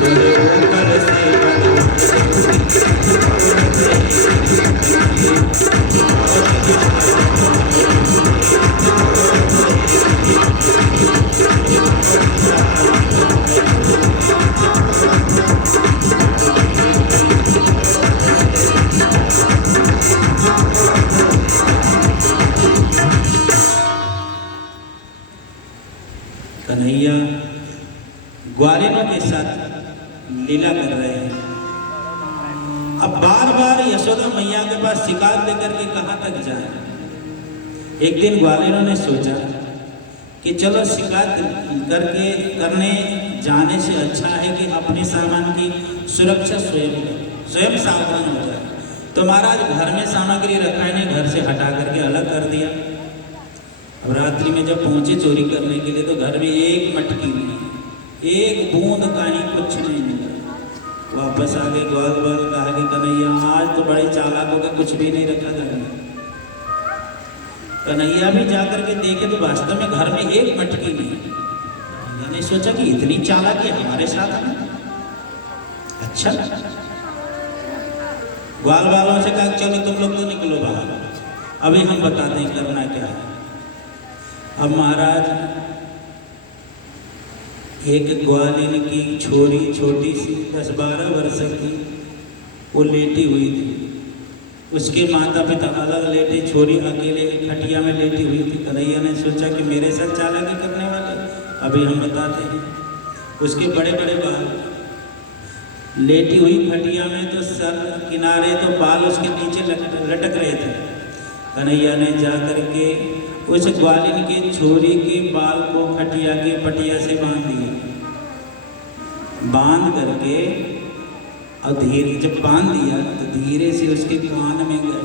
तुम्हें ऊपर से कन्हैया ग्वालिनों के साथ लीला कर रहे हैं। अब बार बार यशोदा मैया के पास शिकार लेकर के कहां तक जाए। एक दिन ग्वालिनों ने सोचा कि चलो शिकार करने जाने से अच्छा है कि अपने सामान की सुरक्षा स्वयं सावधान हो जाए। तो महाराज घर में सामग्री रखा है, घर से हटा करके अलग कर दिया। अब रात्रि में जब पहुंचे चोरी करने के लिए तो घर में एक मटकी नहीं, एक बूंद का ही कुछ नहीं मिला। वापस आ गए ग्वाल कहा कि कन्हैया आज तो बड़े चालाकों का कुछ भी नहीं रखा घर में। कन्हैया भी जाकर के देखे तो वास्तव में घर में एक मटकी नहीं। कन्हैया ने सोचा कि इतनी चालाकी हमारे साथ में। अच्छा, ग्वाल वालों से कहा चलो तुम लोग तो निकलो बाहर, अभी हम बताते हैं करना क्या है। अब महाराज एक ग्वालिन की छोरी छोटी सी 10-12 वर्ष की वो लेटी हुई थी। उसके माता पिता अलग लेटे, छोरी अकेले खटिया में लेटी हुई थी। कन्हैया ने सोचा कि मेरे साथ चालाकी करने वाले, अभी हम बताते हैं। उसके बड़े बड़े बाल, लेटी हुई खटिया में तो सर किनारे तो बाल उसके नीचे लटक रहे थे। कन्हैया ने जाकर के उस ग्वालिन के छोरी के बाल को खटिया के पटिया से बांध दिया। बांध करके और धीरे जब बांध दिया तो धीरे से उसके कान में गए।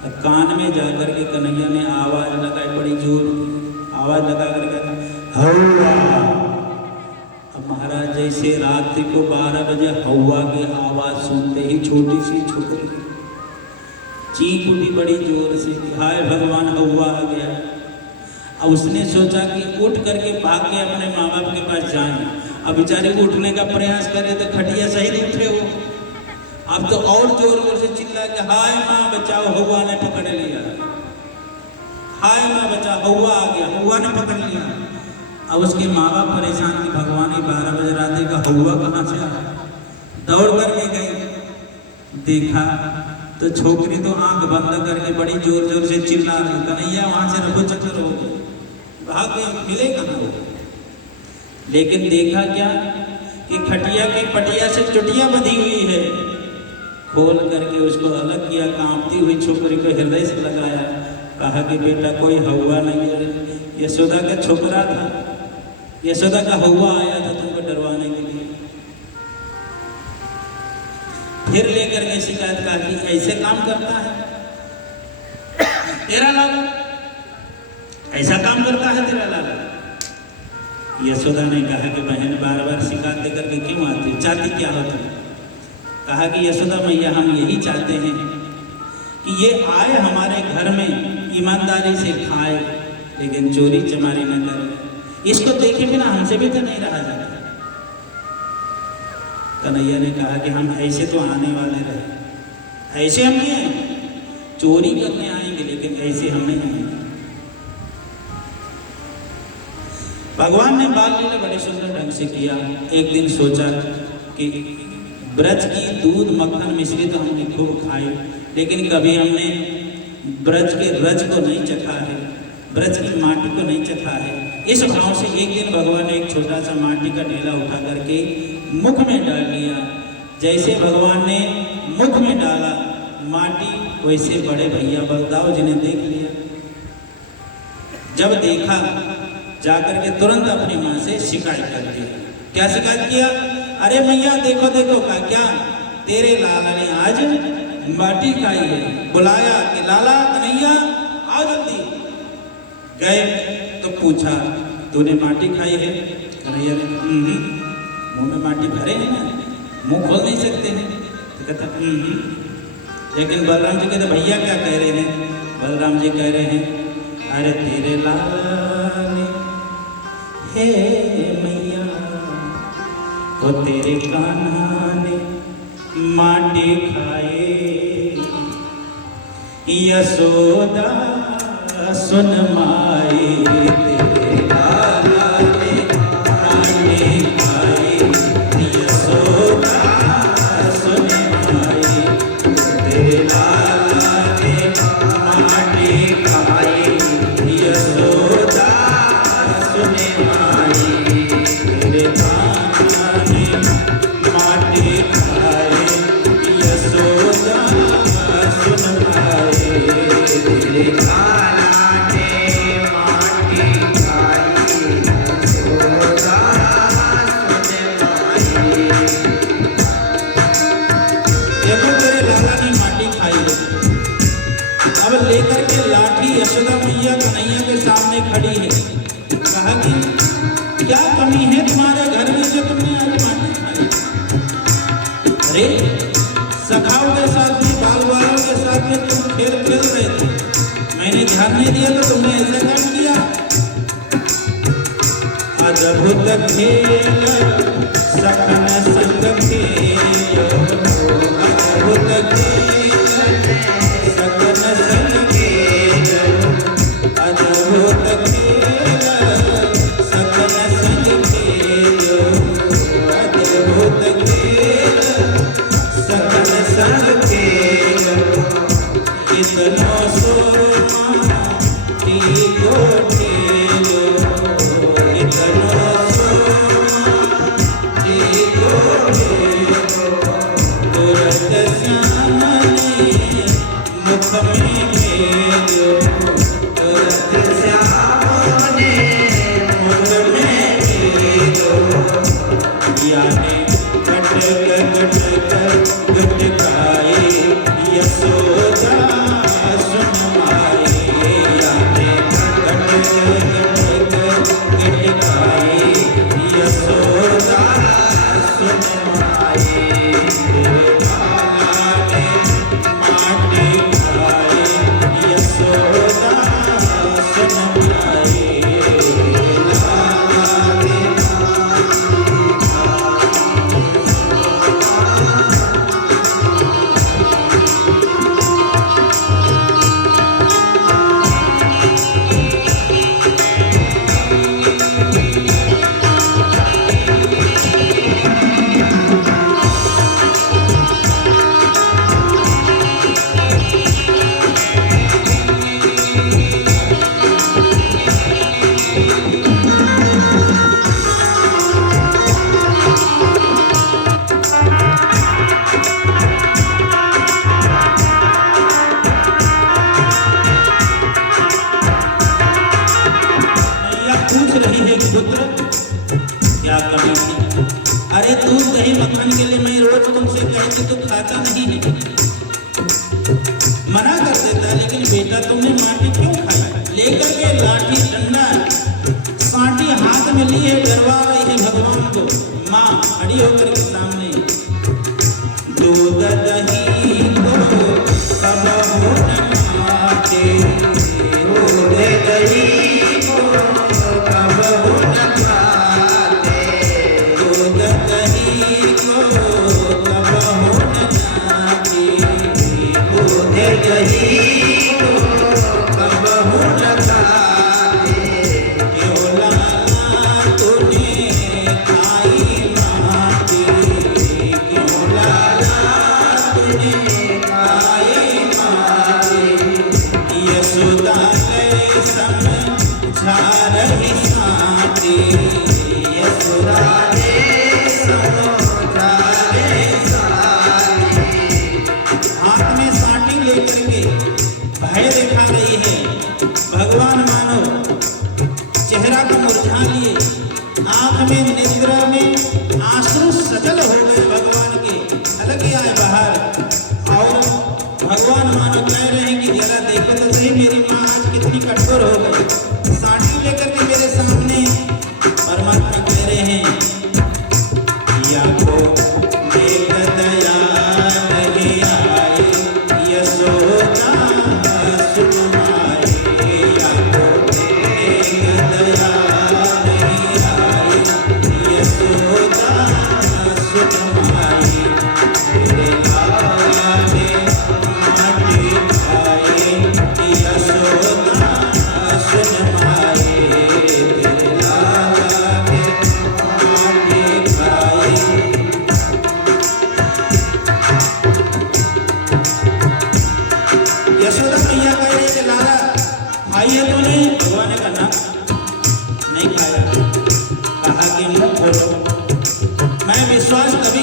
और कान में जाकर के कन्हैया ने आवाज लगाई, बड़ी जोर आवाज लगा करके हौवा। अब महाराज जैसे रात्रि को 12 बजे हौवा की आवाज सुनते ही छोटी सी छोकरी चीख उठी बड़ी जोर से, हाय भगवान हौवा आ गया। अब उसने सोचा कि उठ करके भाग के अपने माँ बाप के पास जाए। अब बेचारे उठने का प्रयास करे तो खटिया सही नहीं उठे वो। अब तो और जोर जोर से चिल्ला के हाय माँ बचाओ, हौवा ने पकड़ लिया। हाय माँ बचाओ, हौवा आ गया, हौवा ने पकड़ लिया। अब उसके माँ बाप परेशान कि भगवान 12 बजे रात्रि का हौवा कहाँ से आया। दौड़ करके गए, देखा तो छोकरी तो आंख बंद करके बड़ी जोर जोर से चिल्ला रही। कन्हैया वहां से रफो चक्कर हो गए, भाग गए, मिले कहाँ वो। लेकिन देखा क्या कि खटिया की पटिया से चुटिया बंधी हुई है। खोल करके उसको अलग किया, कांपती हुई छोकरी को हृदय से लगाया, कहा कि बेटा कोई हौवा नहीं है, यशोदा का छोकरा था, यशोदा का हौवा आया था तुमको डरवाने के लिए। फिर लेकर के शिकायत कहा कि ऐसे काम करता है तेरा लाला, ऐसा काम करता है तेरा लाला। यशोदा ने कहा कि बहन बार बार शिकायत देकर के क्यों आती, चाहती क्या हो तुम। कहा कि यशोदा मैया हम यही चाहते हैं कि ये आए हमारे घर में ईमानदारी से खाए, लेकिन चोरी चमारी न करे। इसको देखे बिना हमसे भी तो नहीं रहा जाता। कन्हैया ने कहा कि हम ऐसे तो आने वाले रहे, ऐसे हम नहीं आएंगे, चोरी करने आएंगे लेकिन ऐसे हम नहीं आएंगे। भगवान ने बाल लीला बड़े सुंदर ढंग से किया। एक दिन सोचा कि ब्रज की दूध मक्खन मिश्री तो हमने खूब खाई, लेकिन कभी हमने ब्रज के रज को नहीं चखा है, ब्रज की माटी को नहीं चखा है। इस भाव से एक दिन भगवान ने एक छोटा सा माटी का ढेला उठा करके मुख में डाल लिया। जैसे भगवान ने मुख में डाला माटी, वैसे बड़े भैया बलदाव जी ने देख लिया। जब देखा जाकर के तुरंत अपनी माँ से शिकायत कर दिया। क्या शिकायत किया? अरे मैया देखो देखो का क्या तेरे लाला ने आज माटी खाई है। बुलाया कि लाला कन्हैया आओ जल्दी। गए तो पूछा तूने माटी खाई है? कन्हैया ने मुंह में माटी भरे हैं ना, मुंह खोल नहीं सकते हैं। तो कहता लेकिन बलराम जी कहते भैया क्या कह रहे हैं? बलराम जी कह रहे हैं अरे तेरे लाला ने हे मैया वो तेरे कान्हा ने माटी खाए, यशोदा सुन माए, तेरे लाला ने माटी खाए, यशोदा सुन माए, तेरे लाला ने माटी खाए, यशोदा सुन माए, तेरे कान्हा ने माटी खाए, यशोदा सुन माए, तेरे कान्हा ने माटी खाए, यशोदा सुन माए। देखो तेरे लाला ने माटी खाई है। अब लेकर के लाठी यशोदा मैया कन्हैया के सामने खड़ी है। कहा कि क्या कमी है तुम्हारे घर में जो तुमने आज माटी खाई? अरे सखाओं के साथ में, बाल वालों के साथ में तुम खेल खेल रहे थे, मैंने ध्यान नहीं दिया तो तुमने ऐसा काम किया। अद्भुत खेल सखन संग खेलो, अद्भुत खेल सखन संग खेलो, अद्भुत खेल सखन संग खेलो, अद्भुत खेल सखन संग खेलो, इतनो सोरमा की को ठेलो, इतनो सोरमा की को ठेलो, तुरंत श्याम ने मुख में भेजो, तुरंत श्याम ने मुख में भेजो, याने कटक कटक गटकाए, यशोदा सुन माए, याने कटक कटक गटकाए, यशोदा सुन माए, तेरे लाला ने माटी खाए, यशोदा सुन माए, लाला ने मैया पूछ रही है कि पुत्र क्या कमी थी? अरे दूध दही मक्खन के लिए मैं रोज तुमसे कहती तो खाता नहीं है, मना कर देता, लेकिन बेटा तुमने माटी क्यों खाई? लेकर के लाठी डंडा कांटी हाथ में लिए डरवा रही है भगवान को। माँ खड़ी होकर के सामने, दूध दही को कबहू न खाते, दूध दही को कबहू न खाते, दूध दही को कबहू न खाते, दूध दही को कबहू न खाते, क्यों लाला तूने खाई माटी, क्यों लाला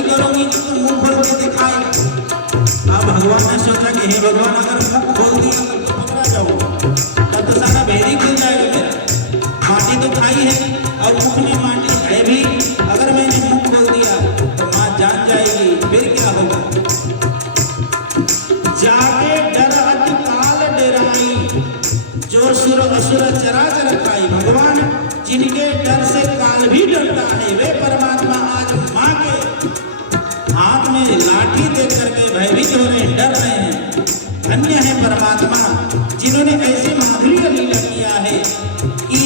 नहीं करूंगी तो तुम मुंह खोल के दिखाएगा। अब भगवान ने सोचा कि हे भगवान, अगर मुंह खोल दिया तो पकड़ा जाऊंगा, तब तो सारा भेद ही खुल जाएगा मेरा। माटी तो खाई है और मुख में माटी है भी, अगर मैंने मुंह खोल दिया तो माँ जान जाएगी, फिर क्या होगा। जाके डर अति काल डराई, जो सुर असुर चराचर खाई। भगवान जिनके डर से काल भी डरता है, वे परमात्मा आज माँ के हाथ में लाठी देख करके भयभीत हो रहे हैं, डर रहे हैं। धन्य है परमात्मा जिन्होंने ऐसी माधुर्य लीला किया है कि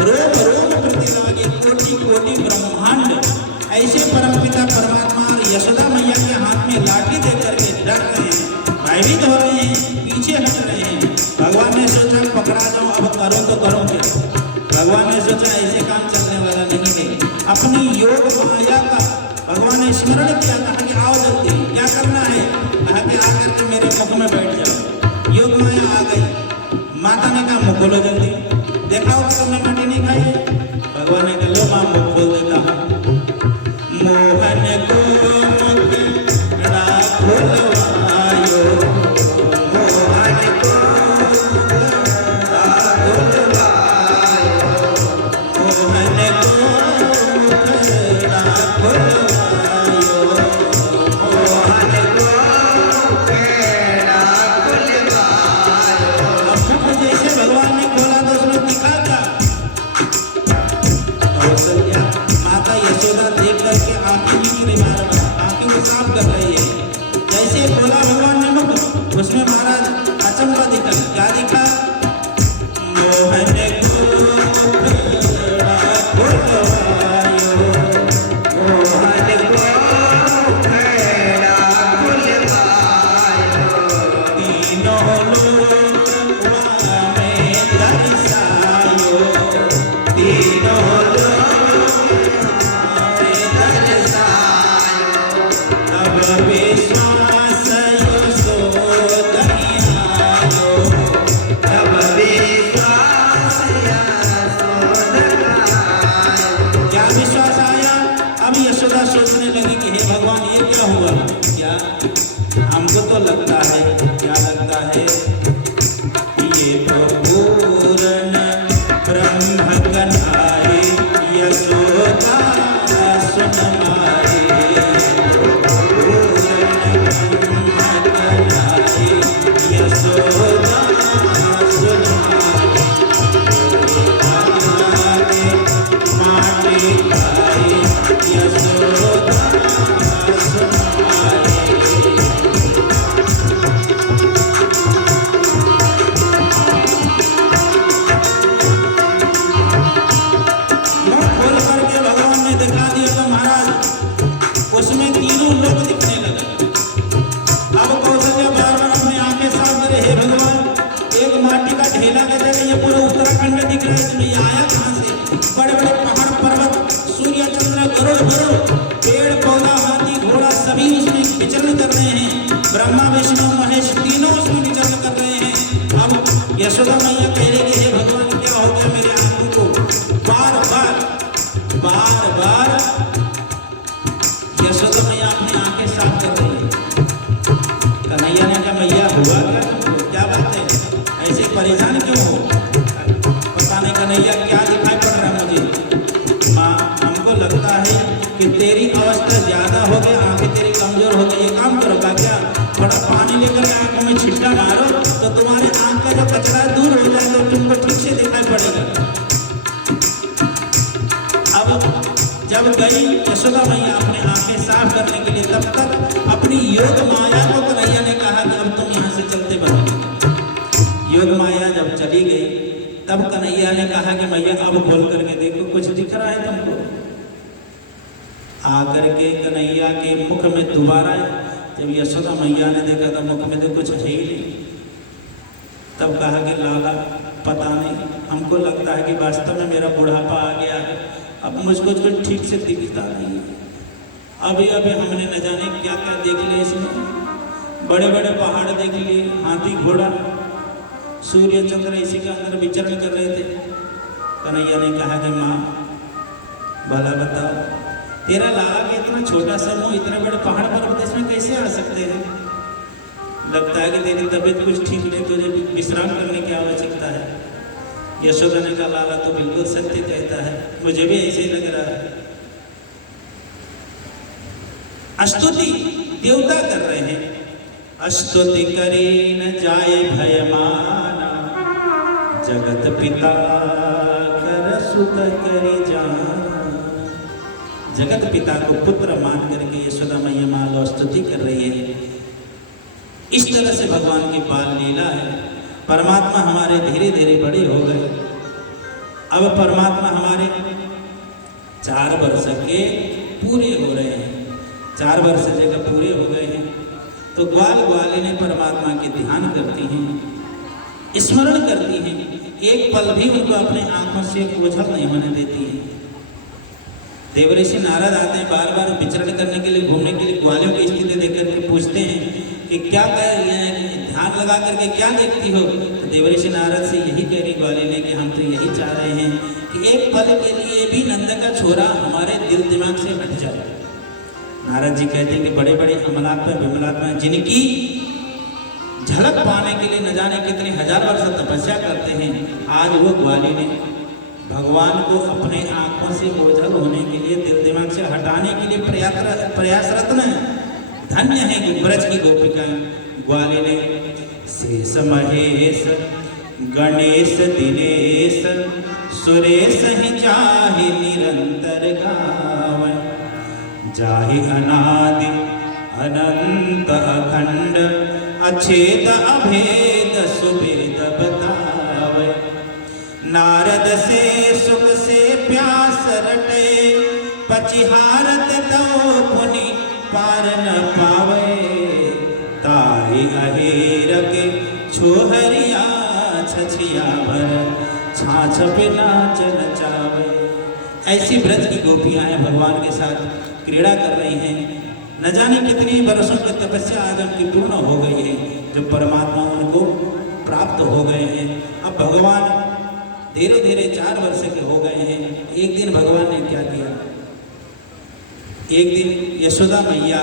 रोम रोम प्रति लागे कोटि कोटि ब्रह्मांड। ऐसे परमपिता परमात्मा और यशोदा मैया के हाथ में लाठी देख करके डर रहे हैं, भयभीत हो रहे हैं, पीछे हट रहे हैं। भगवान ने सोचा पकड़ा जाऊं, अब करूं तो करूं क्या। भगवान ने सोचा ऐसे काम चलने वाला नहीं है। अपनी योग माया का भगवान ने स्मरण किया, कहा कि आओ जल्दी, क्या करना है। कहा कि आकर के मेरे मुख में बैठ जाओ। योग माया आ गई। माता ने कहा मुख खोलो जल्दी, देखा हो कि तुमने माटी नहीं खाई है। भगवान ने कहा लो माँ मुख खोल देता हूँ। मोहन को मुखड़ा खुलवायो, मोहन को मुखड़ा खुलवायो, मोहन को मुखड़ा खुलवायो, मोहन को मुखड़ा खुलवायो। अब मुख जैसे भगवान ने खोला तो उसने दिखा क्या। कौशल्या माता यशोदा देख करके आंखें नहीं गिरी, आंखें को साफ कर रही है। जैसे खोला भगवान ने मुख, उसमें महाराज अचंभा दिखा। क्या दिखा। मोहन को मुखड़ा खुलवायो, मोहन को मुखड़ा खुलवायो, तीनों लोक में दर्शायो, तीनों विश्वास तब विश्वास क्या विश्वास आया। अब यशोदा सोचने लगी कि हे भगवान ये क्या हुआ। क्या हमको तो लगता है, क्या लगता है, ये तो पूर्ण ब्रह्म कन्हाए, यशोदा सुन माए, यशोदा सुन माटी खाए, यशोदा सुन मुंह खोल करके भगवान ने दिखा दिया तो महाराज उसमें तीनों लोग दिखने लगे। अब कौशल्या बार बार अपनी आंखें साफ करे, हे भगवान एक माटी का ढेला के जगह ये पूरा उत्तराखंड दिख रहा है, इसमें ये आया कहाँ से। बड़े बड़े पहाड़ पर्वत, सूर्य चंद्र, गरुड़ गरुड़, पेड़ पौधा, हाथी घोड़ा सभी उसमें विचरण कर रहे हैं। ब्रह्मा विष्णु महेश तीनों उसमें विचरण कर रहे हैं। अब यशोदा मैया कह रही कि हे भगवान क्या हो गया मेरे आंखों को। बार बार यशोदा मैया अपनी आंखें साफ कर रही है। कन्हैया ने कहा मैया हुआ क्या तुमको, क्या बात है, ऐसे परेशान क्यों हो। पता नहीं कन्हैया क्या दिखाई पड़ रहा है मुझे। माँ हमको लगता है कि तेरी अवस्था ज्यादा हो गई, आंखें तेरी कमजोर हो गई। ये काम करो क्या, थोड़ा पानी लेकर आंखों में छिट्टा मारो तो तुम्हारे आंख का जो कचरा दूर हो जाए तो तुमको ठीक से दिखाई पड़ेगा। अब जब गई यशोदा मैया अपने आंखें साफ करने के लिए, तब तक अपनी योग माया को कन्हैया ने कहा कि अब तुम यहाँ से चलते बनो। योग माया जब चली गई तब कन्हैया ने कहा कि मैया अब खोल करके देखो कुछ दिख रहा है तुमको। आकर के कन्हैया के मुख में दोबारा जब यशोदा मैया ने देखा तो मुख में तो कुछ है ही नहीं। तब कहा कि लाला पता नहीं, हमको लगता है कि वास्तव में मेरा बुढ़ापा आ गया है, अब मुझको कुछ ठीक से दिखता नहीं है। अभी अभी हमने न जाने क्या क्या देख लिया इसमें, बड़े बड़े पहाड़ देख लिए, हाथी घोड़ा, सूर्य चंद्र इसी के अंदर विचरण कर रहे थे। कन्हैया ने कहा कि माँ भला बताओ तेरा लाला के इतना छोटा सा मुंह इतने बड़े पहाड़ पर्वत इसमें कैसे आ सकते हैं? लगता है कि तेरी तबीयत कुछ ठीक नहीं, तुझे विश्राम करने की आवश्यकता है। यशोदा ने कहा लाला तो बिल्कुल सत्य कहता है, मुझे भी ऐसे ही लग रहा है। स्तुति देवता कर रहे हैं, स्तुति करे न जाए भयमाना, जगत पिता कर सुत करे जान। जगत पिता को पुत्र मान करके यशोदा मैया माला स्तुति कर रही है। इस तरह से भगवान की बाल लीला है। परमात्मा हमारे धीरे धीरे बड़े हो गए। अब परमात्मा हमारे 4 वर्ष के पूरे हो रहे हैं। 4 वर्ष जगह पूरे हो गए हैं तो ग्वाल ग्वालिनी परमात्मा के ध्यान करती हैं, स्मरण करती हैं, एक पल भी उनको अपने आंखों से ओझल नहीं होने देती हैं। देवऋषि नारद आते हैं बार बार विचरण करने के लिए, घूमने के लिए, ग्वालियों की स्थिति देख करके पूछते हैं कि क्या कर ध्यान लगा करके क्या देखती हो? तो देवऋषि नारद से यही कह रही ग्वालिनी कि हम तो यही चाह रहे हैं कि एक पल के लिए भी नंद का छोरा हमारे दिल दिमाग से हट जाए। नारद जी कहते हैं कि बड़े बड़े अमलात्मा विमलात्मा जिनकी झलक पाने के लिए न जाने कितने हजार वर्ष तपस्या करते हैं, आज वो ग्वालिनी भगवान को अपने आंखों से ओझल होने के लिए, दिल दिमाग से हटाने के लिए प्रयासरत है। धन्य है कि ब्रज की गोपिका ग्वालिनी। शेष महेश गणेश दिनेश सुरेश ही चाहे निरंतर गावे, जाहि अनादि अनंत अखंड अछेद अभेद सुभेद बतावे। नारद से सुख से प्यास रटे, पचिहारत तो पुनि पार न पावे। ताहि अहेर के छोहरिया छछिया भर, छाछ बिना चन चावे। ऐसी ब्रज की गोपियां हैं, भगवान के साथ क्रीड़ा कर रही हैं। न जाने कितनी वर्षों की तपस्या आज उनकी पूर्ण हो गई है, जब परमात्मा उनको प्राप्त हो गए हैं। अब भगवान धीरे धीरे 4 वर्ष के हो गए हैं। एक दिन भगवान ने क्या किया? एक दिन यशोदा मैया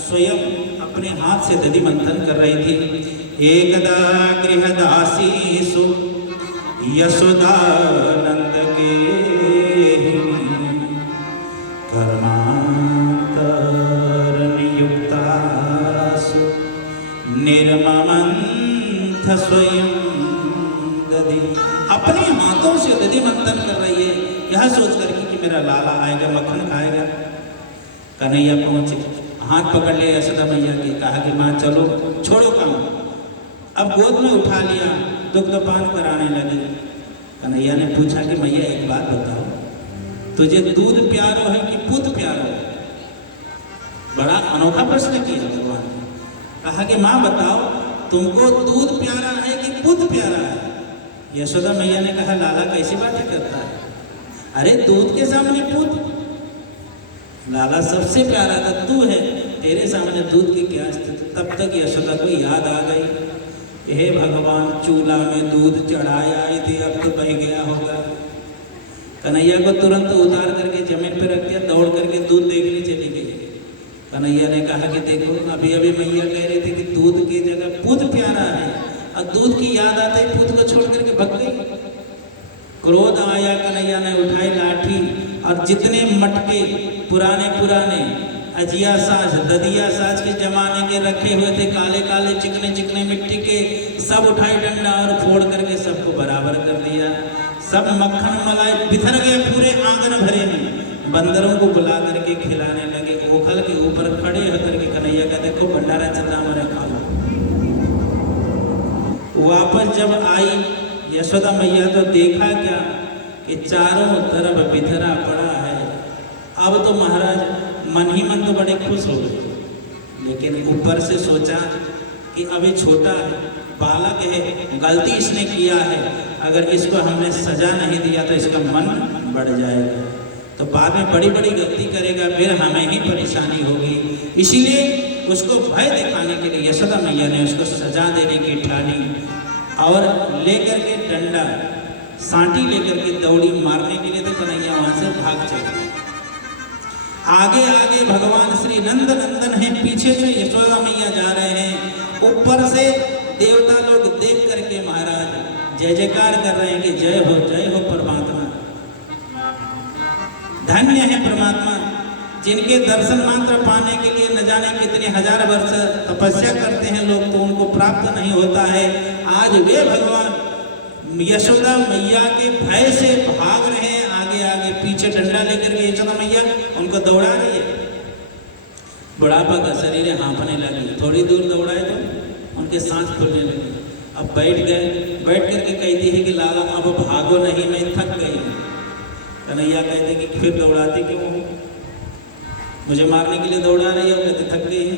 स्वयं अपने हाथ से दधि मंथन कर रही थी। एकदा गृहदासीसु यशोदानंद के कर्मांतरनियुक्तासु निर्ममंथ स्वयं दधि। अपने हाथों से दधि मंथन कर रही है, यह सोच करके कि मेरा लाला आएगा, मक्खन खाएगा। कन्हैया पहुंचे, हाथ पकड़ लिया यशोदा मैया के, कहा कि माँ चलो, छोड़ो काम। अब गोद में उठा लिया, दुग्धपान कराने लगी। कन्हैया ने पूछा कि मैया एक बात बताओ, तुझे दूध प्यारो है कि पुत प्यारो है? बड़ा अनोखा प्रश्न किया भगवान ने। कहा कि माँ बताओ, तुमको दूध प्यारा है कि पुत प्यारा है? यशोदा मैया ने कहा लाला कैसी बातें करता है? अरे दूध के सामने पुत, लाला सबसे प्यारा था तू है, तेरे सामने दूध की क्या स्थिति। तब तक यशोदा को याद आ गई, हे भगवान चूल्हा में दूध चढ़ाए आई थी, अब तो बह गया होगा। कन्हैया को तुरंत उतार करके जमीन पर रख दिया, दौड़ करके दूध देखने चली गई। कन्हैया ने कहा कि देखो अभी अभी मैया कह रही थी कि दूध की जगह पुत प्यारा है, और दूध की याद आते ही पुत को छोड़ करके भग गई। क्रोध आया, कन्हैया ने उठाई लाठी और जितने मटके पुराने अजिया साज ददिया साज के जमाने के रखे हुए थे, काले काले चिकने चिकने मिट्टी के, सब उठाई डंडा और फोड़ करके सबको बराबर कर दिया। सब मक्खन मलाई बिखर गए पूरे आंगन भरे में। बंदरों को बुला करके खिलाने लगे। ओखल के ऊपर खड़े होकर के कन्हैया का देखो भंडारा चल रहा, हमारे खा लो। वापस जब आई यशोदा मैया तो देखा क्या कि चारों तरफ बिखरा पड़ा है। अब तो महाराज मन ही मन तो बड़े खुश हो गए, लेकिन ऊपर से सोचा कि अभी छोटा है, बालक है, गलती इसने किया है, अगर इसको हमने सजा नहीं दिया तो इसका मन बढ़ जाएगा, तो बाद में बड़ी बड़ी गलती करेगा, फिर हमें ही परेशानी होगी। इसीलिए उसको भय दिखाने के लिए यशोदा मैया ने उसको सजा देने की ठानी और लेकर के डंडा सांटी लेकर के दौड़ी मारने के लिए, तो कन्हैया वहां से भाग चले। आगे आगे भगवान श्री नंद नंदन हैं, पीछे से यशोदा मैया जा रहे हैं। ऊपर से देवता लोग देख करके महाराज जय जयकार कर रहे हैं कि जय हो परमात्मा। धन्य है परमात्मा जिनके दर्शन मात्र पाने के लिए न जाने कितने हजार वर्ष तपस्या करते हैं लोग, तो उनको प्राप्त नहीं होता है। आज वे भगवान यशोदा मैया के भय से भाग रहे हैं, आगे आगे पीछे डंडा लेकर के यशोदा मैया उनको दौड़ा रही है। बुढ़ापा का शरीर हाँफने लगी, थोड़ी दूर दौड़ाए तो उनके सांस फूलने लगी। अब बैठ गए, बैठ करके कहती है कि लाला अब भागो नहीं, मैं थक गई हूँ। कन्हैया कहते कि फिर दौड़ाती क्यों हो, मुझे मारने के लिए दौड़ा रही हो? कहते थक गई है,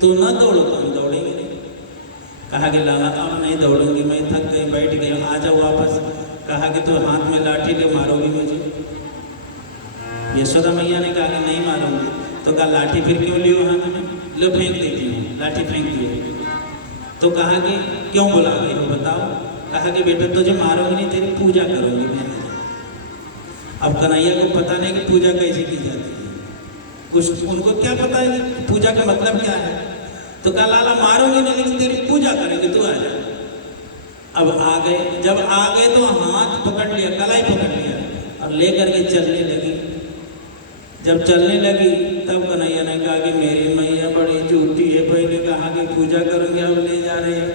तू न दौड़ो तो हम दौड़ेंगे नहीं। कहा कि लाला अब नहीं दौड़ूंगी, मैं थक गई, बैठ गई, आ जाओ वापस। कहा कि तू हाथ में लाठी ले मारोगी मुझे? यशोदा मैया ने कहा कि नहीं मारूंगी। तो कहा लाठी फिर क्यों लियो हाथ में? लो फेंक देती हूँ। लाठी फेंक दी। तो कहा कि क्यों बुला गई हो बताओ? कहा कि बेटा तुझे मारूंगी नहीं, तेरी पूजा करूंगी मैं। अब कन्हैया को पता नहीं कि पूजा कैसे की जाती है, कुछ उनको क्या पता है कि पूजा का मतलब क्या है। तो कहा लाला मारोगे नहीं लेकिन तेरी पूजा करेंगे, तू आ जा। अब आ गए, जब आ गए तो हाथ पकड़ लिया, कलाई पकड़ लिया और लेकर के चलने लगी। जब चलने लगी तब कन्हैया ने कहा कि मेरी मैया बड़ी झूठी है, पहले कहा कि पूजा करूंगी अब ले जा रहे हैं।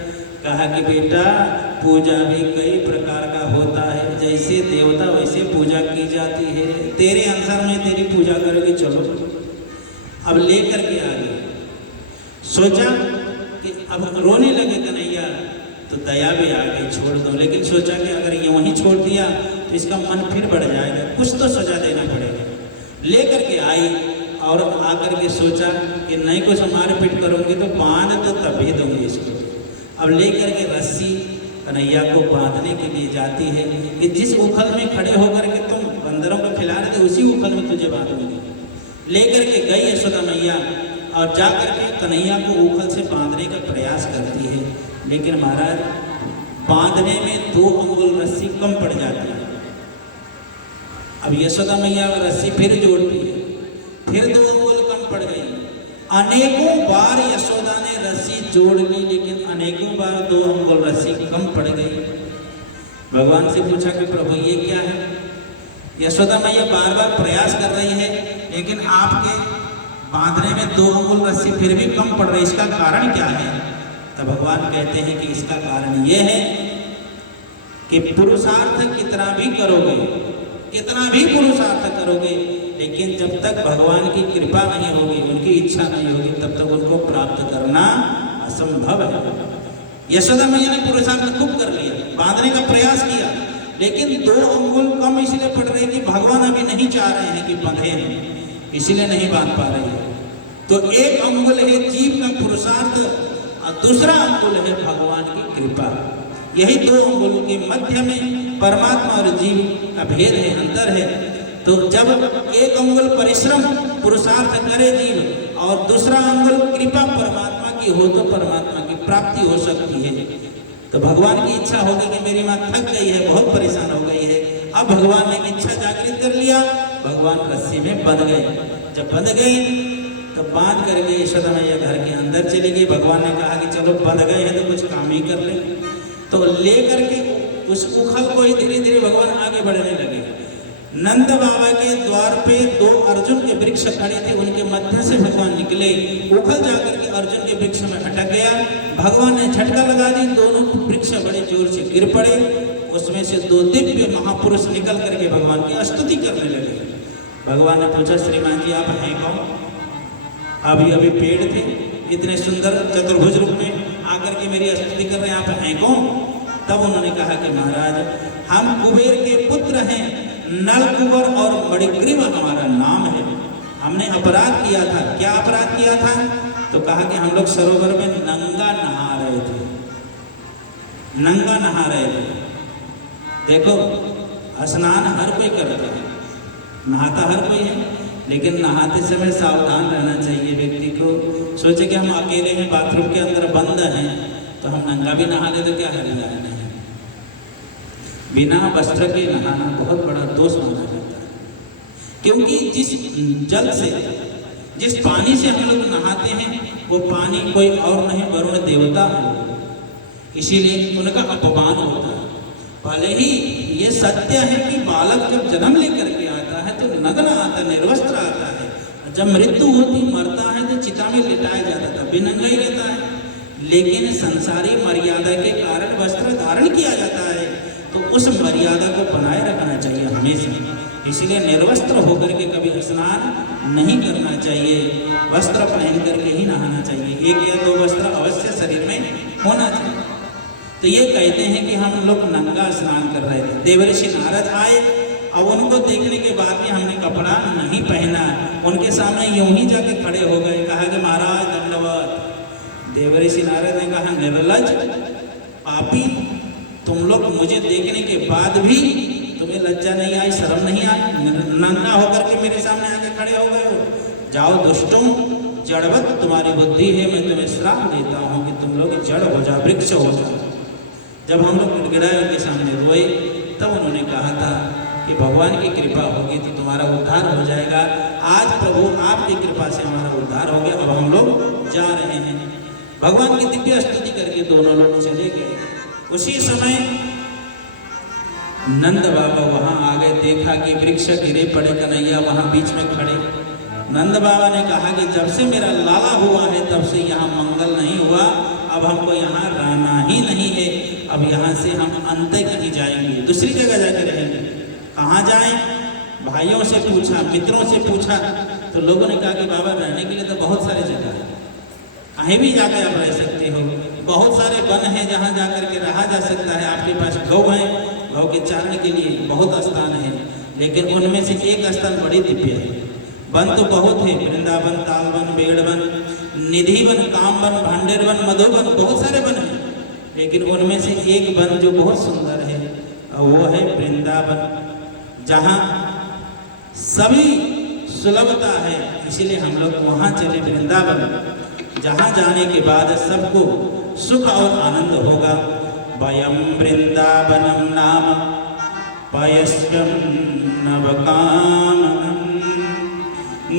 कहा कि बेटा पूजा भी कई प्रकार का होता है, जैसे देवता वैसे पूजा की जाती है, तेरे अनुसार मैं तेरी पूजा करूंगी, चलो। अब लेकर के आ गए, सोचा कि अब रोने लगे कन्हैया तो दया भी आ गई, छोड़ दो। लेकिन सोचा कि अगर ये वहीं छोड़ दिया तो इसका मन फिर बढ़ जाएगा, कुछ तो सजा देना पड़ेगा। लेकर के आई और आकर के सोचा कि नहीं कुछ मार पीट करूंगी तो बांध तो तभी दूंगी इसको। अब लेकर के रस्सी कन्हैया को बांधने के लिए जाती है कि जिस उखल में खड़े होकर के तुम बंदरों को खिला रहे थे उसी उखल में तुझे बांधूंगी। लेकर के गई यशोदा मैया और जाकर के कन्हैया को उखल से बांधने का प्रयास करती है, लेकिन महाराज बांधने में 2 अंगुल रस्सी कम पड़ जाती है। अब यशोदा मैया रस्सी फिर जोड़ती है, फिर 2 अंगुल कम पड़ गई। अनेकों बार यशोदा ने रस्सी जोड़ ली लेकिन अनेकों बार 2 अंगुल रस्सी कम पड़ गई। भगवान से पूछा कि प्रभु ये क्या है? यशोदा मैया बार बार प्रयास कर रही है लेकिन आपके बांधने में 2 अंगुल रस्सी फिर भी कम पड़ रही, इसका कारण क्या है? तब भगवान कहते हैं कि इसका कारण यह है कि पुरुषार्थ कितना भी करोगे, कितना भी पुरुषार्थ करोगे, लेकिन जब तक भगवान की कृपा नहीं होगी, उनकी इच्छा नहीं होगी, तब तक उनको प्राप्त करना असंभव है। यशोदा मैया ने पुरुषार्थ खूब कर लिया, बांधने का प्रयास किया, लेकिन 2 अंगुल कम इसलिए पड़ रही कि भगवान अभी नहीं चाह रहे हैं कि बंधे हैं, इसलिए नहीं बांध पा रही है। तो 1 अंगुल है जीव का पुरुषार्थ और दूसरा अंगुल है भगवान की कृपा। यही 2 अंगुल के मध्य में परमात्मा और जीव का भेद है, अंतर है। तो जब 1 अंगुल परिश्रम पुरुषार्थ करे जीव और दूसरा अंगुल कृपा परमात्मा की हो तो परमात्मा की प्राप्ति हो सकती है। तो भगवान की इच्छा होगी कि मेरी माँ थक गई है, बहुत परेशान हो गई है। अब भगवान ने इच्छा जागृत कर लिया, भगवान रस्सी में बंध गए। जब बंध गए तो बांध करके यशोदा मैया घर के अंदर चली गई। भगवान ने कहा कि चलो बंध गए हैं तो कुछ काम ही कर ले। तो लेकर के उस उखल को ही धीरे धीरे भगवान आगे बढ़ने लगे। नंद बाबा के द्वार पे 2 अर्जुन के वृक्ष खड़े थे, उनके मध्य से भगवान निकले। उखल जाकर के अर्जुन के वृक्ष में अटक गया। भगवान ने झटका लगा दी, दोनों वृक्ष बड़े जोर से गिर पड़े। उसमें से 2 दिव्य महापुरुष निकल करके भगवान की स्तुति करने लगे। भगवान ने पूछा श्रीमान जी आप हैं कौन? अभी अभी पेड़ थे, इतने सुंदर चतुर्भुज रूप में आकर के मेरी स्तुति कर रहे हैं, आप हैं कौन? तब उन्होंने कहा कि महाराज हम कुबेर के पुत्र हैं, नलकुबर और मणिग्रीव हमारा नाम है। हमने अपराध किया था। क्या अपराध किया था? तो कहा कि हम लोग सरोवर में नंगा नहा रहे थे, नंगा नहा रहे थे। देखो स्नान हर कोई करता है, नहाता हर कोई है, लेकिन नहाते समय सावधान रहना चाहिए व्यक्ति को। सोचे कि हम अकेले हैं, बाथरूम के अंदर बंद हैं, तो हम नंगा भी नहा ले तो क्या करेगा? नहीं, बिना वस्त्र के नहाना बहुत बड़ा दोष माना जाता है। क्योंकि जिस जल से, जिस पानी से हम लोग नहाते हैं वो पानी कोई और नहीं वरुण देवता है, इसीलिए उनका अपमान होता है। भले ही ये सत्य है कि बालक जब जन्म लेकर के आता है तो नग्न आता है, निर्वस्त्र आता है, जब मृत्यु होती मरता है तो चिता में लिटाया जाता था, भी नंगा ही रहता है, लेकिन संसारी मर्यादा के कारण वस्त्र धारण किया जाता है, तो उस मर्यादा को बनाए रखना चाहिए हमेशा। इसलिए निर्वस्त्र होकर के कभी स्नान नहीं करना चाहिए, वस्त्र पहन करके ही नहाना चाहिए, 1 या 2 वस्त्र अवश्य शरीर में होना चाहिए। तो ये कहते हैं कि हम लोग नंगा स्नान कर रहे थे, देवर्षि नारद आए, अब उनको देखने के बाद भी हमने कपड़ा नहीं पहना, उनके सामने यूं ही जाके खड़े हो गए, कहा कि महाराज दंडवत। देवर्षि नारद ने कहा निर्लज पापी, तुम लोग मुझे देखने के बाद भी तुम्हें लज्जा नहीं आई, शर्म नहीं आई, नंगा होकर के मेरे सामने आके खड़े हो गए हो, जाओ दुष्टों, जड़वत तुम्हारी बुद्धि है, मैं तुम्हें श्राप देता हूँ कि तुम लोग जड़ हो जाओ, वृक्ष हो जाओ। जब हम लोग गिड़गिड़ाए उनके सामने रोए, तब उन्होंने कहा था कि भगवान की कृपा होगी तो तुम्हारा उद्धार हो जाएगा। आज प्रभु आपकी कृपा से हमारा उद्धार हो गया, अब हम लोग जा रहे हैं। भगवान की दिव्य स्तुति करके दोनों लोग चले गए। उसी समय नंद बाबा वहां आ गए, देखा कि वृक्ष गिरे पड़े, कन्हैया वहां बीच में खड़े। नंद बाबा ने कहा कि जब से मेरा लाला हुआ है तब से यहाँ मंगल नहीं हुआ, अब हमको यहाँ रहना ही नहीं है, अब यहाँ से हम अंत कहीं जाएंगे, दूसरी जगह जाके रहेंगे। कहाँ जाएं? भाइयों से पूछा, मित्रों से पूछा, तो लोगों ने कहा कि बाबा रहने के लिए तो बहुत सारे जगह है, कहीं भी जाकर आप रह सकते हो, बहुत सारे वन हैं जहाँ जाकर के रहा जा सकता है, आपके पास गौ है, गौ के चारण के लिए बहुत स्थान है, लेकिन उनमें से एक स्थान बड़ी दिव्य है। वन तो बहुत है, वृंदावन, तालवन, बेड़वन, निधिवन, कामवन, भांडेरवन, मधुवन, बहुत सारे वन हैं, लेकिन उनमें से एक वन जो बहुत सुंदर है वो है वृंदावन, जहाँ सभी सुलभता है, इसीलिए हम लोग वहाँ चले वृंदावन, जहाँ जाने के बाद सबको सुख और आनंद होगा। वयम वृंदावनम नाम पयस्यम नवकामम्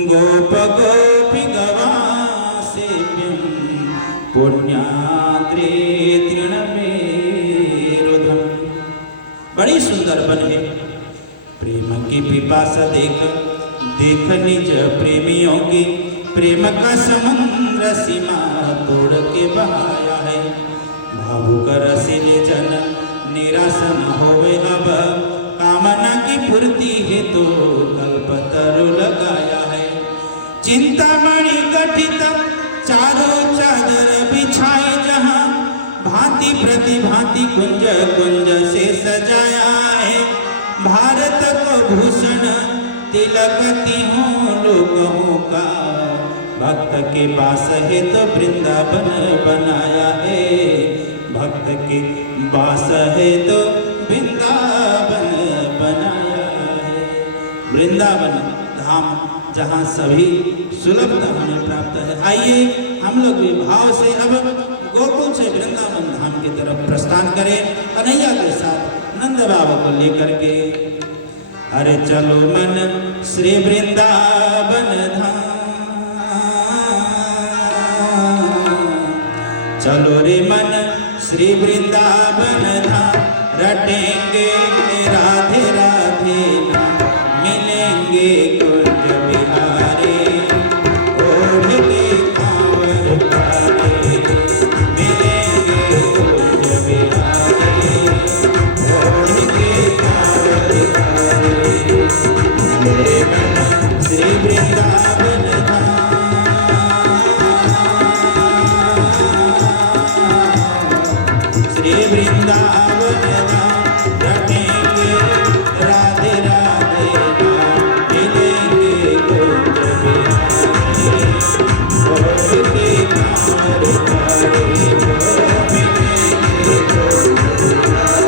गोप गोपी गवासेव्यम पुण्याद्रे तृणमेरुधम। बड़ी सुंदर वन है, प्रेम की पिपासा देख देख निज प्रेमियों की, प्रेम का समुद्र सीमा तोड़ के बहाया है। भावुक रसीले जन निराश न होवे अब, कामना की पूर्ति है तो कल्पतरु लगाया है। चिंतामणि गठित चारों चादर बिछाए जहाँ, भांति प्रतिभांति कुंज कुंज से सजाया है। भारत को भूषण तिलक तीहों लोगों का, भक्त के पास है तो वृंदावन बनाया है। भक्त के पास है तो वृंदावन बनाया है। वृंदावन धाम जहाँ सभी सुलभता हमें प्राप्त है। आइए हम लोग भी भाव से अब गोकुल से वृंदावन धाम की तरफ प्रस्थान करें, कन्हैया के साथ नंद बाबा को लेकर के। अरे चलो मन श्री वृंदावन धाम, चलो रे मन श्री वृंदावन धाम, रटेंगे राधे राधे नाम, मिलेंगे कुंज बिहारी, ओढ़ के कांवर कारे, मिलेंगे कुंज बिहारी, ओढ़ के कांवर कारे। मेरे मन श्री वृंदावन धाम, श्री वृंदावन धाम, रटेंगे राधे राधे नाम, मिलेंगे कुंज बिहारी, ओढ़ के कांवर कारे, मिलेंगे कुंज बिहारी।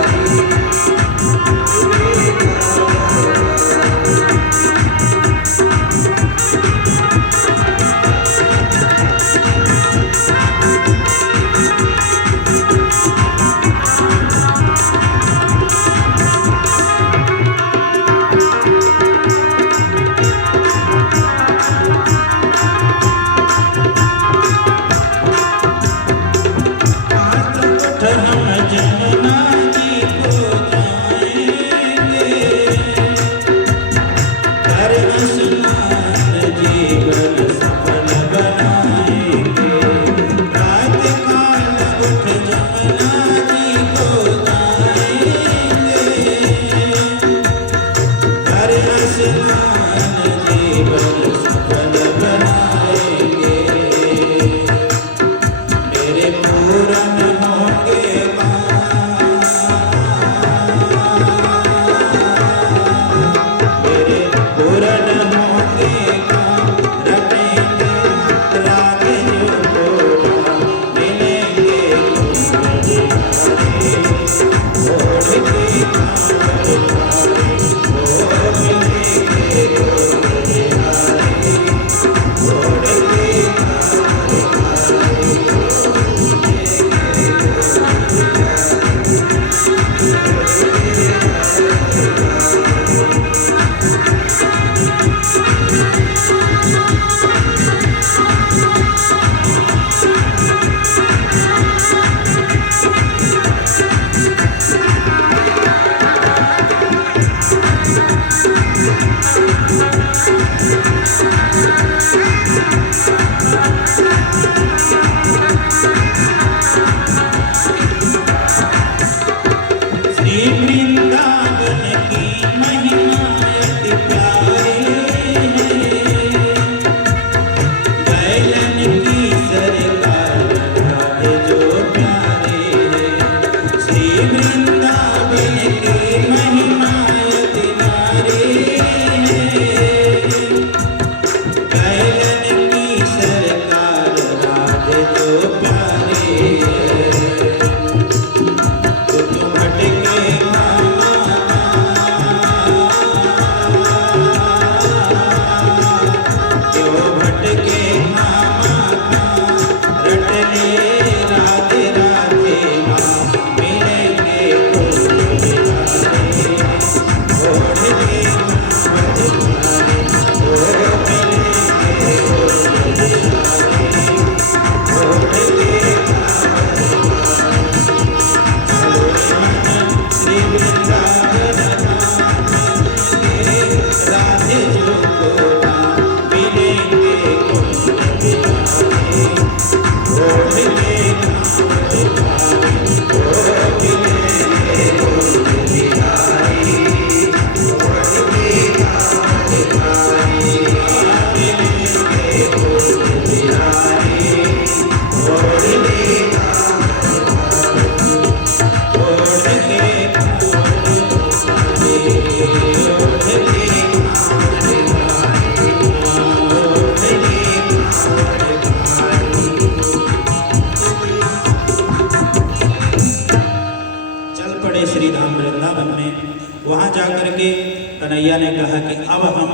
कन्हैया ने कहा कि अब हम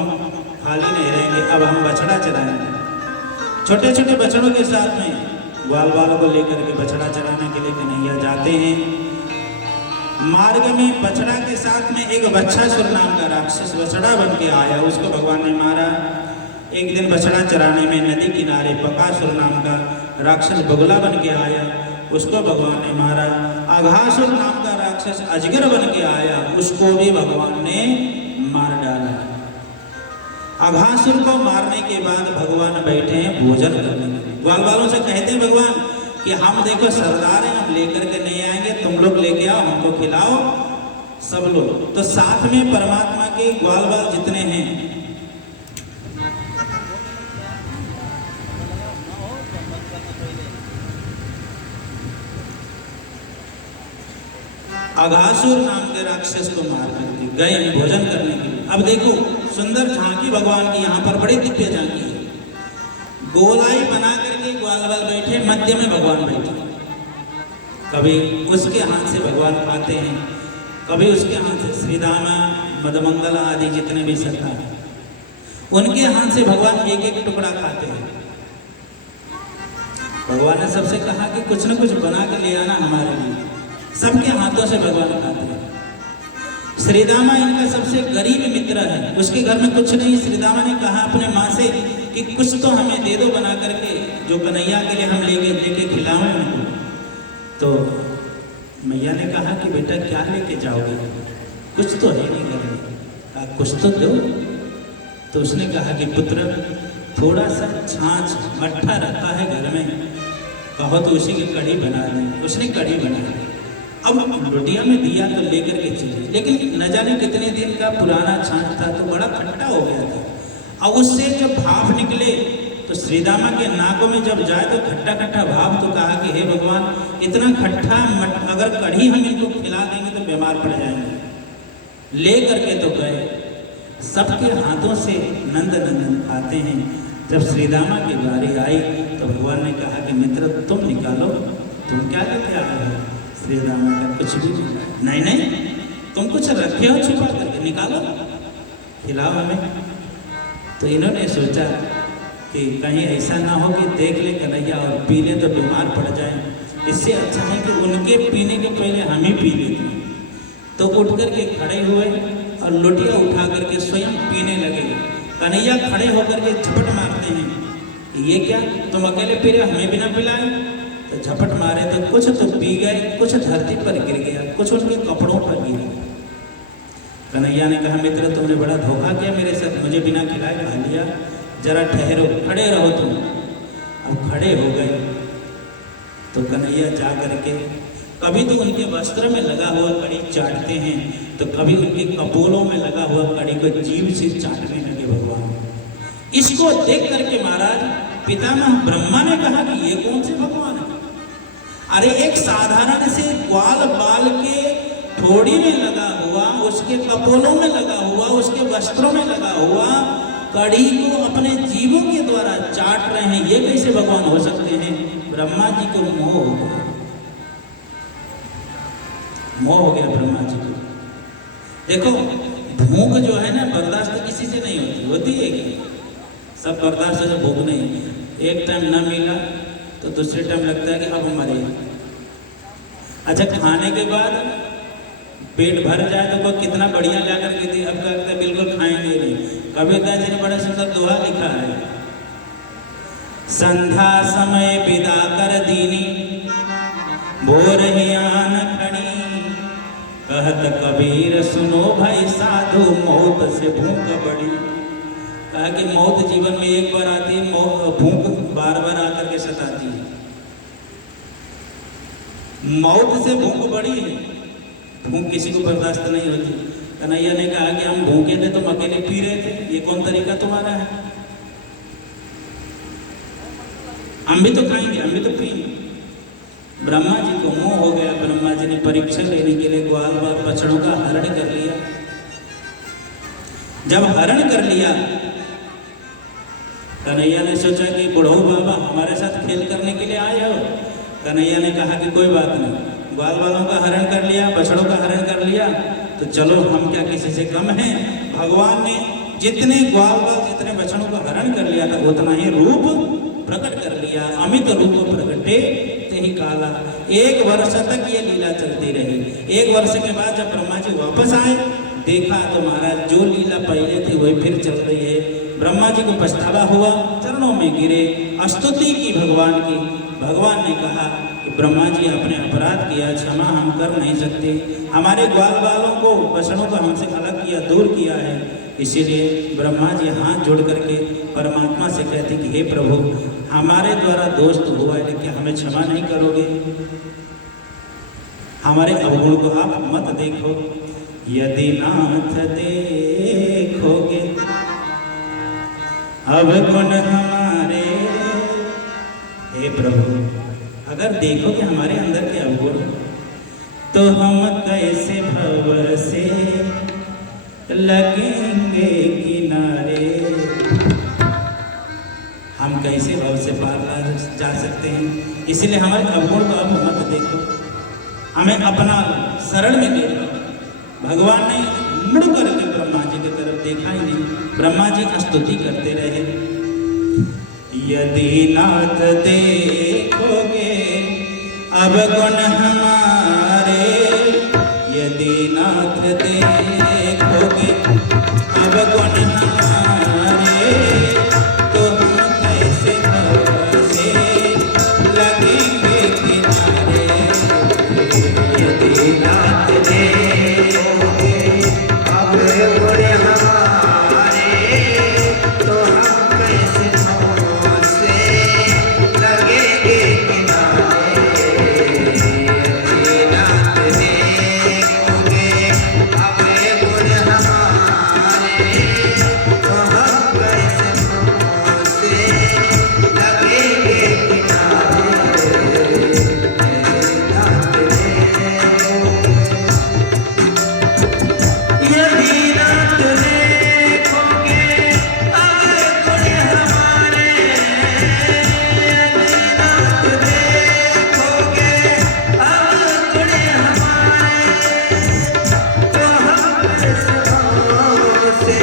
खाली नहीं रहेंगे, अब हम बछड़ा चराएंगे। छोटे छोटे बछड़ों के साथ में ग्वाल वालों को लेकर के बछड़ा चराने के लिए कन्हैया जाते हैं। मार्ग में बछड़ा के साथ में एक बच्छासुर नाम का राक्षस बछड़ा बन के आया, उसको भगवान ने मारा। एक दिन बछड़ा चराने में नदी किनारे बकासुर नाम का राक्षस बगुला बन के आया, उसको भगवान ने मारा। अघासुर नाम का राक्षस अजगर बन के आया, उसको भी भगवान ने मार डाला। अघासुर को मारने के बाद भगवान बैठे हैं भोजन करने के लिए। ग्वाल वालों से कहते हैं भगवान कि हम देखो सरदार हैं, हम लेकर के नहीं आएंगे, तुम लोग लेके आओ, हमको खिलाओ सब लोग। तो साथ में परमात्मा के ग्वाल वाल जितने हैं, अघासुर नाम के राक्षस को मार करके गए भोजन करने के लिए। अब देखो सुंदर झांकी भगवान की, यहाँ पर बड़ी दिव्य झांकी है। गोलाई बना करके ग्वाल वाल बैठे, मध्य में भगवान बैठे। कभी उसके हाथ से भगवान खाते हैं, कभी उसके हाथ से श्रीदामा मदमंगल आदि जितने भी सखा हैं उनके हाथ से भगवान एक एक टुकड़ा खाते हैं। भगवान ने सबसे कहा कि कुछ न कुछ बना के ले आना हमारे लिए। सबके हाथों से भगवान खाते हैं। श्रीदामा इनका सबसे गरीब मित्र है, उसके घर में कुछ नहीं। श्रीदामा ने कहा अपने माँ से कि कुछ तो हमें दे दो बना करके, जो कन्हैया के लिए हम लेके खिलाएं उनको। तो मैया ने कहा कि बेटा क्या लेके जाओगे, कुछ तो है नहीं घर में, कहा कुछ तो दो। तो उसने कहा कि पुत्र थोड़ा सा छाछ मट्ठा रखा है घर में, कहो तो उसी की कढ़ी बना दें। उसने कढ़ी बनाई। अब लोटिया में दिया तो लेकर के चले, लेकिन न जाने कितने दिन का पुराना छाछ था तो बड़ा खट्टा हो गया था। अब उससे जब भाप निकले तो श्रीदामा के नाकों में जब जाए तो खट्टा खट्टा भाप। तो कहा कि हे भगवान इतना खट्टा अगर कढ़ी हम इनको खिला देंगे तो बीमार पड़ जाएंगे। ले करके तो गए, सबके हाथों से नंद नंदन खाते हैं। जब श्रीदामा की बारी आई तो भगवान ने कहा कि मित्र तुम निकालो, तुम क्या लेके आ रहे हो। श्रीदामा का कुछ भी नहीं, नहीं तुम कुछ रखे हो छुपा करके, निकालो खिलाओ हमें। तो इन्होंने सोचा कि कहीं ऐसा ना हो कि देख ले कन्हैया और पी ले तो बीमार पड़ जाए, इससे अच्छा है कि उनके पीने के पहले हम ही पी लेते हैं। तो उठ करके खड़े हुए और लोटिया उठा करके स्वयं पीने लगे। कन्हैया खड़े होकर के झपट मारते हैं, ये क्या तुम अकेले पी रहे, हमें बिना पिलाए। तो झपट मारे तो कुछ तो पी गए, कुछ धरती पर गिर गया, कुछ उनके कपड़ों पर गिर गया। कन्हैया ने कहा मित्र तुमने बड़ा धोखा किया मेरे साथ, मुझे बिना खिलाए खा लिया, जरा ठहरो, खड़े रहो तुम। अब खड़े हो गए तो कन्हैया जा करके कभी तो उनके वस्त्र में लगा हुआ कड़ी चाटते हैं, तो कभी उनके कपोलों में लगा हुआ कड़ी को जीभ से चाटने लगे भगवान। इसको देख करके महाराज पितामह ब्रह्मा ने कहा कि ये कौन से भगवान है। अरे एक साधारण से ग्वाल बाल के ठोड़ी में लगा हुआ, उसके कपोलों में लगा हुआ, उसके वस्त्रों में लगा हुआ कड़ी को अपने जीवों के द्वारा चाट रहे हैं, ये कैसे भगवान हो सकते हैं। ब्रह्मा जी को मोह हो गया, मोह हो गया ब्रह्मा जी को। देखो भूख जो है ना बर्दाश्त किसी से नहीं होती, होती है क्या, सब बर्दाश्त से भूख नहीं। एक टाइम ना मिला तो दूसरे टाइम लगता है कि अब मरे। अच्छा खाने के बाद पेट भर जाए तो कोई कितना बढ़िया ला करके दी, अब कहते हैं बिल्कुल खाएंगे नहीं। कबीरदास जी ने बड़ा सुंदर दोहा लिखा है, संध्या समय विदा कर दीनी बोरहियान खड़ी, कहत कबीर सुनो भाई साधु मौत से भूख बड़ी। कहा कि मौत जीवन में एक बार आती है, भूख बार बार आकर के सताती है। मौत से भूख बड़ी है, भूख किसी को बर्दाश्त नहीं होती। कन्हैया ने कहा कि हम भूखे थे तुम अकेले पी रहे थे, ये कौन तरीका तुम्हारा है, हम भी तो खाएंगे, हम भी तो पिएंगे। ब्रह्मा जी को मोह हो गया, ब्रह्मा जी ने परीक्षा लेने के लिए ग्वाल बाल बछड़ों का हरण कर लिया। जब हरण कर लिया कन्हैया ने सोचा कि बुढ़ऊ बाबा हमारे साथ खेल करने के लिए आए हो। कन्हैया ने कहा कि कोई बात नहीं, ग्वाल वालों का हरण कर लिया, बछड़ों का हरण कर लिया, तो चलो हम क्या किसी से कम हैं। भगवान ने जितने ग्वाल बाल जितने बछड़ों का हरण कर लिया था उतना ही रूप प्रकट कर लिया। अमित रूप प्रकटे ते ही काला। 1 वर्ष तक ये लीला चलती रही। 1 वर्ष के बाद जब ब्रह्मा जी वापस आए, देखा तो महाराज जो लीला पहले थी वही फिर चल रही है। ब्रह्मा जी को पछतावा हुआ, चरणों में गिरे, स्तुति की भगवान की। भगवान ने कहा कि ब्रह्मा जी आपने अपराध किया, क्षमा हम कर नहीं सकते। हमारे ग्वाल बालों को बछड़ों को हमसे अलग किया, दूर किया है। इसीलिए ब्रह्मा जी हाथ जोड़ करके परमात्मा से कहते कि हे प्रभु, हमारे द्वारा दोष तो हुआ है, लेकिन हमें क्षमा नहीं करोगे? हमारे अवगुण को आप मत देखो। यदि नाथ देखोगे अवगुण हमारे, हे प्रभु अगर देखोगे हमारे अंदर के अवगुण, तो हम कैसे भव से लगेंगे किनारे। हम कैसे भव से पार जा सकते हैं? इसलिए हमारे अवगुण को अब मत देखो, हमें अपना शरण में ले लो। भगवान ने मुड़ करके ब्रह्मा जी की तरफ देखा ही नहीं। ब्रह्मा जी स्तुति करते रहे। यदि नाथ देखोगे अवगुण हमारे, यदि नाथ देखोगे अवगुण हमारे, तो हम कैसे भव से लगेंगे किनारे। यदि नाथ देखोगे अवगुण हमारे, तो हम कैसे भव से लगेंगे किनारे। यदि नाथ देखोगे अवगुण हमारे, तो हम कैसे भव से लगेंगे किनारे। यदि नाथ देखोगे अवगुण हमारे, यदि नाथ देखोगे अवगुण हमारे, तो हम कैसे भव से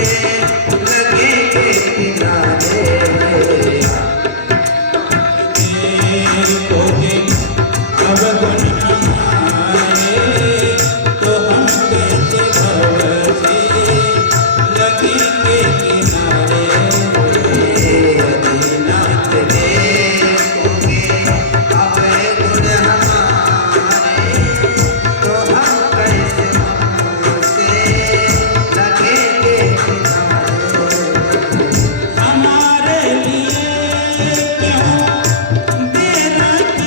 लगेंगे किनारे। देखोगे अवगुण हमारे, तो हम कैसे भव से लगेंगे किनारे। यदि नाथ देखोगे अवगुण हमारे, तो हम कैसे भव से लगेंगे किनारे। हमारे लिए क्यों दे रखे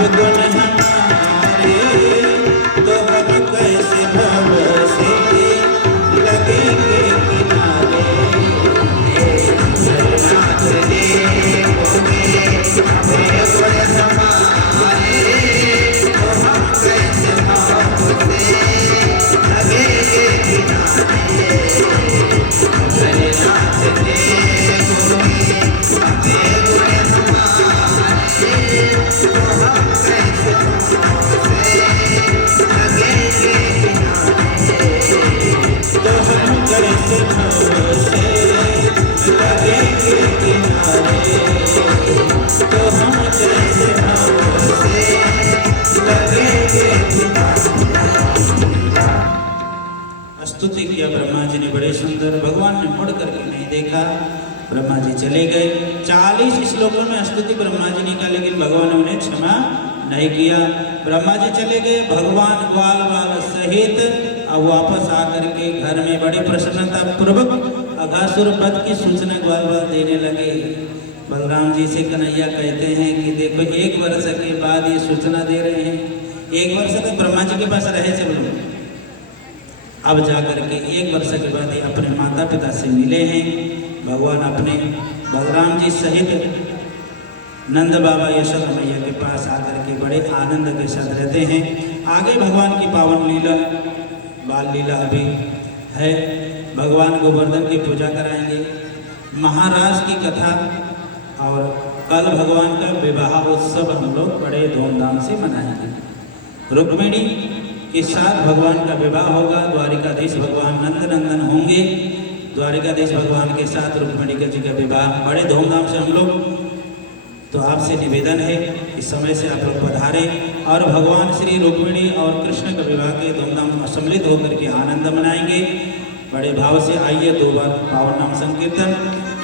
सब गुण हमारे, तो हम कैसे भव से लगेंगे किनारे। शरणागत देखोगे अपने गुण हमारे, तो हम कैसे भाव से लगेंगे किनारे। शरणागत देखोगे अपने गुण हमारे, तो हम कैसे भाव से लगेंगे किनारे। तो हम कैसे भव से लगेंगे किनारे। तो हम कैसे भव से लगेंगे किनारे। स्तुति किया ब्रह्मा जी ने बड़े सुंदर। भगवान ने मुड़ करके नहीं देखा, ब्रह्मा जी चले गए। 40 श्लोकों में स्तुति ब्रह्मा जी ने का, लेकिन भगवान ने उन्हें क्षमा नहीं किया। ब्रह्मा जी चले गए, भगवान ग्वाल बाल सहित अब वापस आकर के घर में बड़ी प्रसन्नता पूर्वक अघासुर वध की सूचना ग्वाल बाल देने लगे। बलराम जी से कन्हैया कहते हैं कि देखो 1 वर्ष के बाद ये सूचना दे रहे हैं। 1 वर्ष तक ब्रह्मा जी के पास रहे सब लोग, अब जाकर के 1 वर्ष के बाद ये अपने माता पिता से मिले हैं। भगवान अपने बलराम जी सहित नंद बाबा यशोदा मैया के पास आकर के बड़े आनंद के साथ रहते हैं। आगे भगवान की पावन लीला, बाल लीला अभी है। भगवान गोवर्धन की पूजा कराएंगे, महाराज की कथा, और कल भगवान का विवाह उत्सव हम लोग बड़े धूमधाम से मनाएंगे। रुक्मिणी के साथ भगवान का विवाह होगा। द्वारिकाधीश भगवान नंद नंदन होंगे। द्वारिकाधीश भगवान के साथ रुक्मिणी जी का विवाह बड़े धूमधाम से हम लोग, तो आपसे निवेदन है इस समय से आप लोग पधारें और भगवान श्री रुक्मिणी और कृष्ण का विवाह के धूमधाम सम्मिलित होकर के आनंद मनाएंगे। बड़े भाव से आइए, 2 बार पावन नाम संकीर्तन,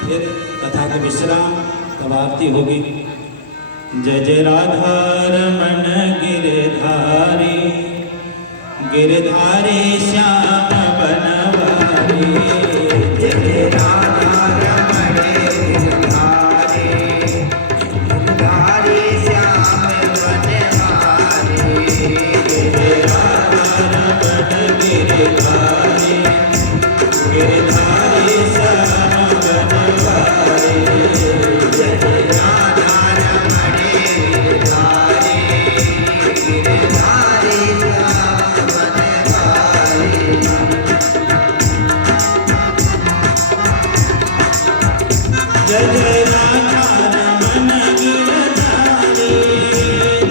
फिर कथा के विश्राम, तब आरती होगी। जय जय राधा रमण गिरधारी, गिरधारी श्याम बनवारी। जय जय राधा रमण गिरधारी, गिरधारी श्याम बनवारी। जय जय राधा रमण गिरधारी, गिरधारी श्याम बनवारी। जय जय राधा रमण गिरधारी, गिरधारी श्याम बनवारी। जय जय राधा रमण गिरधारी,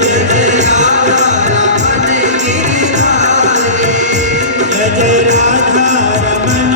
जय जय राधा रमण गिरधारी, जय जय राधा रमण